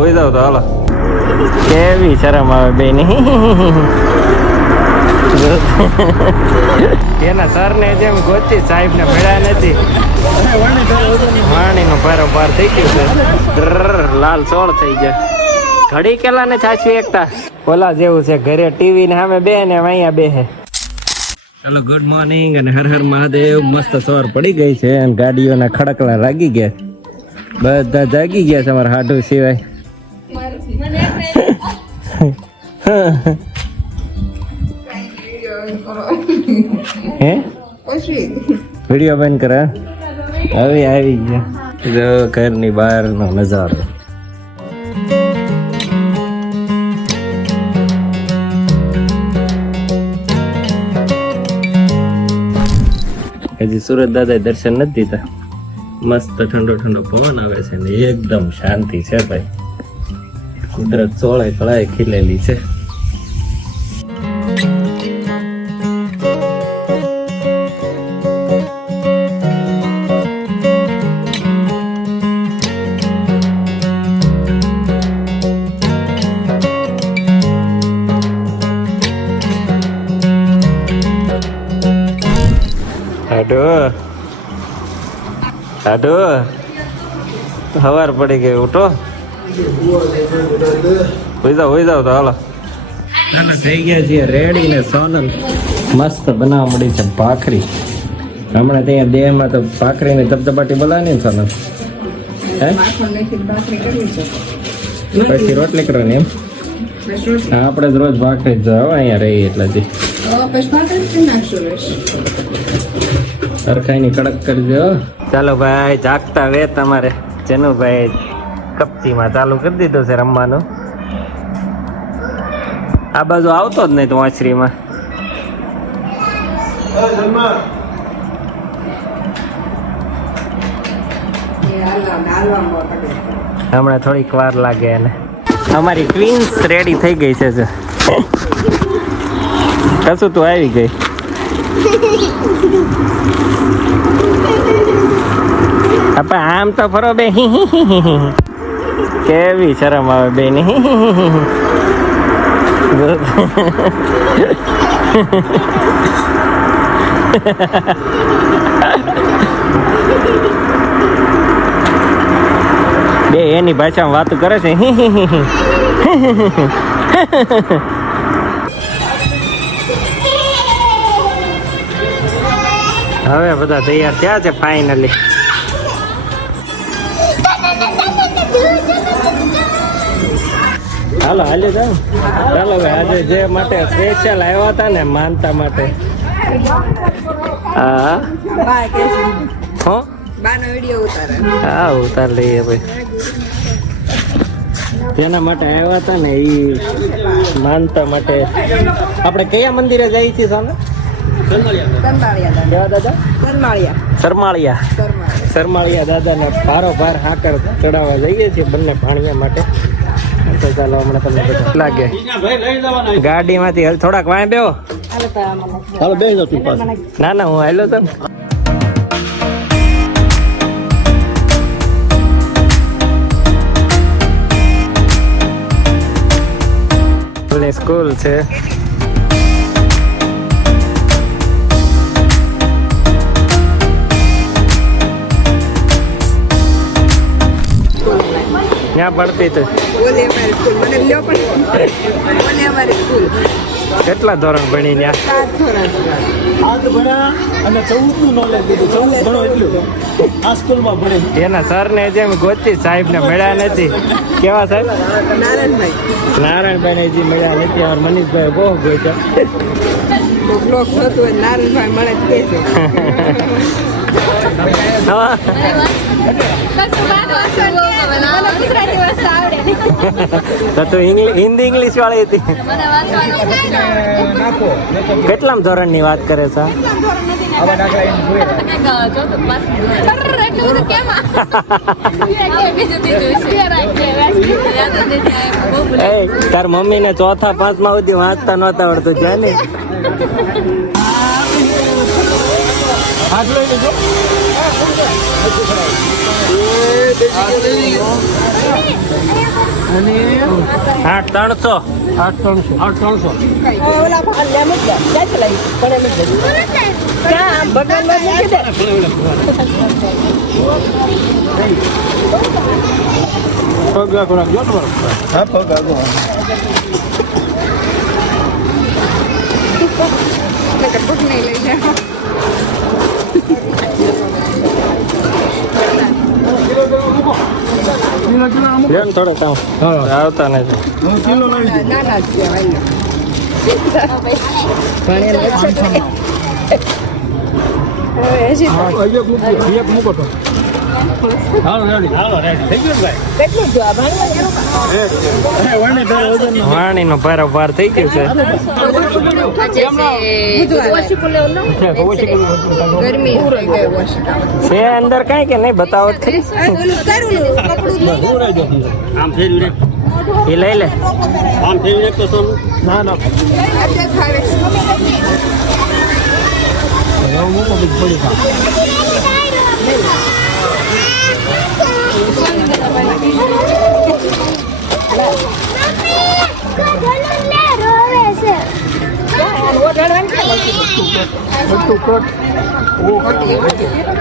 હોઈ જાવ તો હાલો. કેવી શરમ આવે બેન. એના સર ને જેમ ગોતી સાહેબ ને મળ્યા નથી. વાણી નો પારો પાર થઈ ગયો છે. લાલ સોળ થઈ ગયા. ઘડી કેલા ને છાછવી એકતા ઓલા જેવું છે. ઘરે ટીવી ને સામે બે ને અહીંયા બે. હેલો ગુડ મોર્નિંગ અને હર હર મહાદેવ. મસ્ત સવાર પડી ગઈ છે અને ગાડીઓના ખડકલા લાગી ગયા. બધા જાગી ગયા છે અમારા હાડુ સિવાય. હે વિડીયો બંધ કરે. હવે આવી ગયા જો ઘરની બહાર નો નજારો. હજી સુરત દાદા દર્શન નથી દીધા. મસ્ત ઠંડો ઠંડો પવન આવે છે ને એકદમ શાંતિ છે ભાઈ. કુદરત સોળે કળાએ ખીલેલી છે. આડો સવાર પડી ગઈ. ઉઠો હોઈ જાવ તો હાલો. થઈ ગયા છીએ રેડી ને સોનલ મસ્ત બનાવવા મળી છે ભાખરી. હમણાં ત્યાં દેહમાં તો ભાખરી ની ધબધબાટી બોલાવી ને સોનલ. પછી રોટલી કરવાની એમ. આપણે જ રોજ ભાખરી જ અહીંયા રહી એટલાથી સરખાઈ ની કડક કરી દો. ચાલો ભાઈ જાગતા વે તમારે. જનુભાઈ કપચીમાં ચાલુ કરી દીધું છે રમવાનું. આ બાજુ આવતો જ નહીં તો વાંચરીમાં. હમણાં થોડીક વાર લાગે એને. અમારી ટ્વિન્સ રેડી થઈ ગઈ છે. કશું તું આવી ગઈ. આપા આમ તો ફરો બે. કેવી શરમ આવે બેન. બે એની ભાષામાં વાતો કરે છે. હવે બધા તૈયાર થયા છે ફાઇનલી. હાલો હાલે જાવ. ચાલો ભાઈ આજે જે માટે સ્પેશિયલ આવ્યા હતા ને માનતા માટે. હા હા ઉતાર લઈએ ભાઈ. જેના માટે આવ્યા હતા ને એ માનતા માટે. આપણે કયા મંદિરે જઈએ છીએ સામે? સરમાળિયા દાદાને ભારોભાર હાકર ચડાવવા જઈએ છીએ બંને ભાણિયા માટે. તો ચાલો હમણાં તમને બધા લાગે ગાડીમાંથી થોડાક વાય બેહો. ના હું હાલો તો. સ્કૂલ છે. ક્યાં પડતી તો કેટલા ધોરણ ભણી એના સર ને જેમ ગોતી સાહેબ ને મળ્યા નથી. કેવા સાહેબ? નારાયણભાઈ ને હજી મળ્યા નથી. અમાર મનીષભાઈ બહુ ગોત્યા. તો હિન્દી ઇંગ્લિશ વાળી હતી. કેટલામ ધોરણ ની વાત કરે છે? તાર મમ્મી ને ચોથા પાંચમા સુધી વાંચતા નહોતા આવડતું છે ને. હાથ લઈ લેજો. અને 8,300 8,300 ઓલા ભાલ્યા મત જાય છે લઈ પણ એમ જ ક્યાં ભગવાન માં મૂકી દે પગ રાખો રાખજો તમારો હા પગ આગો ભૂખ નહીં લઈ જાય બેન થોડો કામ આવતા નથી કિલો લઈ દો નાના જ કહેવાય એક મૂકો તો હાલો રેડી થઈ ગયું ભાઈ કેટલું જો આ વાણી નો પાર થઈ ગયું છે ગરમી છે અંદર કઈ કે નહીં બતાવો જ ખરી. આમ ફેરવી એ લઈ લે આમ ફેરવી તો સોનું ના મૂકો બીજું પડી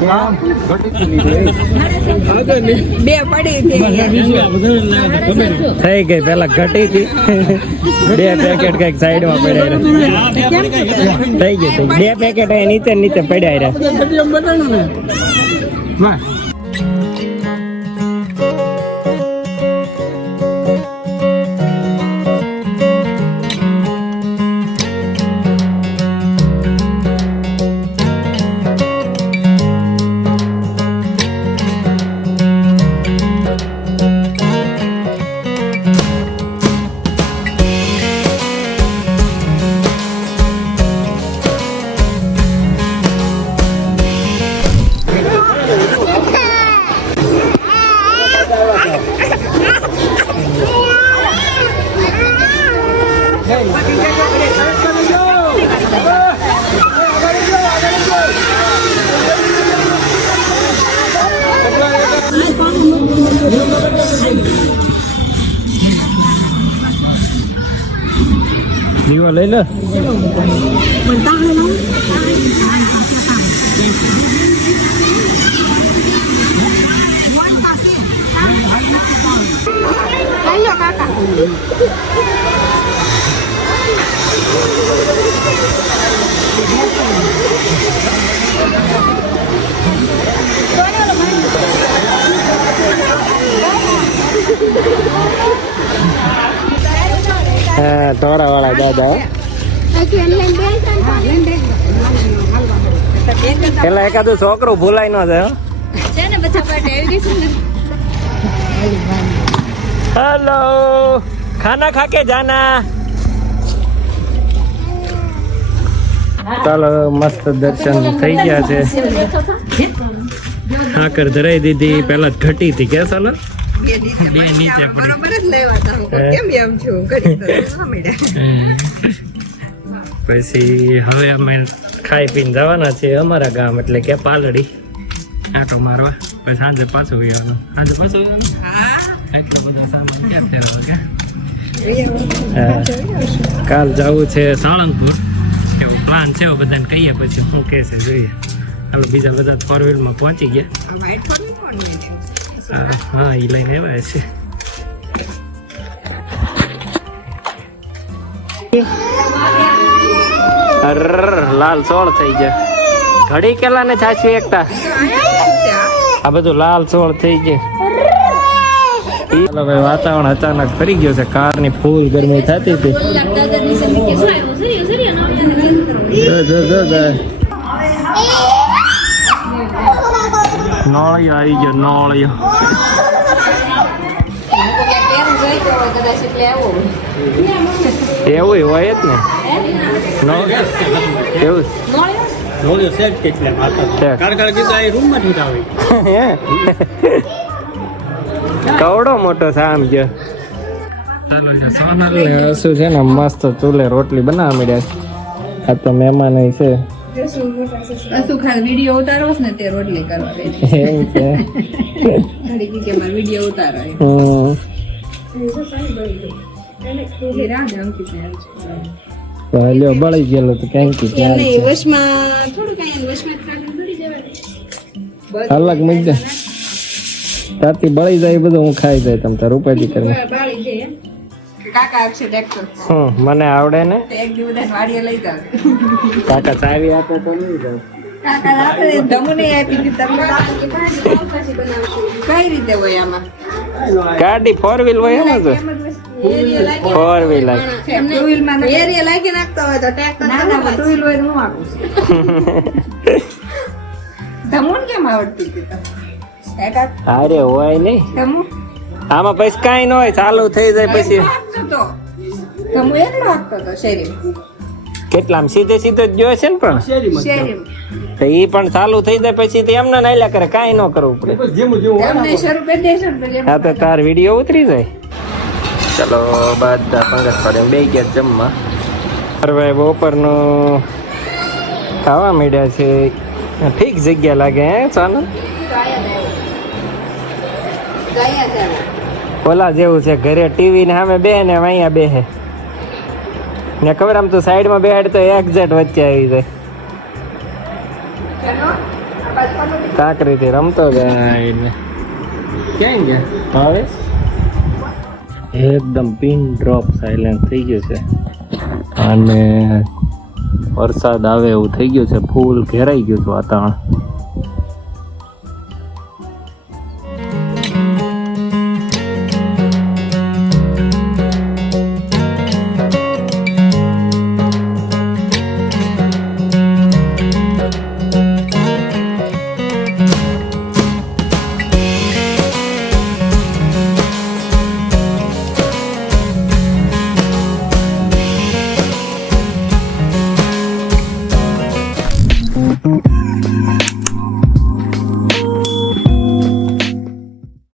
કામ બે પડી થઈ ગઈ પેલા ઘટી હતી 2 પેકેટ કઈક સાઈડ માં પડ્યા થઈ ગઈ 2 પેકેટ નીચે પડ્યા રહ્યા. દીવો લઈ લે થોડા વાળા દાદા પેલા એકાદું છોકરું ભૂલાય ન જાય. હેલો ખાના ખા કે જાના. ચાલો મસ્ત દર્શન થઈ ગયા છે. સાકર ધરાઈ દીધી પેલા જ ઘટી હતી કે ચાલો બે નીચે પછી હવે અમે ખાઈ પીને જવાના છે અમારા ગામ એટલે કે પાલડી આટો મારવા. પછી સાંજે પાછું આવવાનું. સાંજે પાછું આવવાનું એટલો બધા સામાન ક્યાં ફેરવો કે કાલ જવું છે સાળંગપુર. એવો પ્લાન છે બધાને કહીએ પછી શું કહે છે જોઈએ. હાલો બીજા બધા 4 વ્હીલમાં પહોંચી ગયા. હા એ લઈને આવ્યા છે. લાલ સોળ થઈ ગયા. ઘડી કેલા ને છાછવી એકતા આ બધું લાલ સોળ થઈ ગયા. વાતાવરણ અચાનક ફરી ગયું છે. કાર ની ફૂલ ગરમી થતી હતી. નોળિયો આવી ગયો નોળિયો. એવું હોય જ ને એવું કવડો મોટો સામ ગયો. શું છે ને મસ્ત ચૂલે રોટલી બનાવવા મળ્યા. આ તો મહેમાન છે શું ખાલી વિડીયો ઉતારો ને તે રોટલી કરવા દે એવું છે ઘડી કે માર વિડીયો ઉતારો લ્યો બળી ગયેલું તો ક્યાંક વશમાં થોડું કઈ વશમાં થોડી જવાય અલગ મૂકી દે તાતી બળી જાય એ બધું હું ખાઈ જાય તમ તાર ઉપાધી કરી બાળી જાય કાકા આવશે ટ્રેક્ટર મને આવડે ને એક દિવસ વાડીએ લઈ જાવ કાકા ચાવી આપે તો નહીં જાવ કાકા આપણે ધમુને આપી દીધી તમને કઈ રીતે હોય આમાં ગાડી 4 વ્હીલ હોય ને તો 4 વ્હીલ ટુ વ્હીલ માં એરિયા લાગી નાખતા હોય તો ટ્રેક્ટર ના ના ટુ વ્હીલ હોય નું આવું ધમુન કેમ આવડતી હતી કાકા અરે હોય નહીં ધમુ આમાં પછી કાંઈ ન હોય ચાલુ થઈ જાય પછી ધમુ એકલો આપતો હતો શેરી કેટલા આમ સીધે સીધો જ જોયો છે ને પણ શેરી તો ઈ પણ ચાલુ થઈ જાય પછી તો એમને નાયલા કરે કાંઈ ન કરવું પડે એમને શરૂ કરી દેશો ને પછી હા તો તાર વિડીયો ઉતરી જાય ચલો બધા પંગત પડે બે ગયા જમવા ભાઈ બપોરનું ખાવા માંડ્યા છે ઠીક જગ્યા લાગે હે ચાલો ઓલા જેવું છે ઘરે ટીવી ને સામે બે ને અહીંયા બેહે ને ખબર આમ તો સાઈડમાં બેહાડ તો એક્ઝેક્ટ વચ્ચે આવી જાય કાકરીથી રમતો જાય ને ક્યાં ગયા હવે એકદમ પિન ડ્રોપ સાયલેન્ટ થઈ ગયું છે અને વરસાદ આવે એવું થઈ ગયું છે ફૂલ ઘેરાઈ ગયું છે વાતાવરણ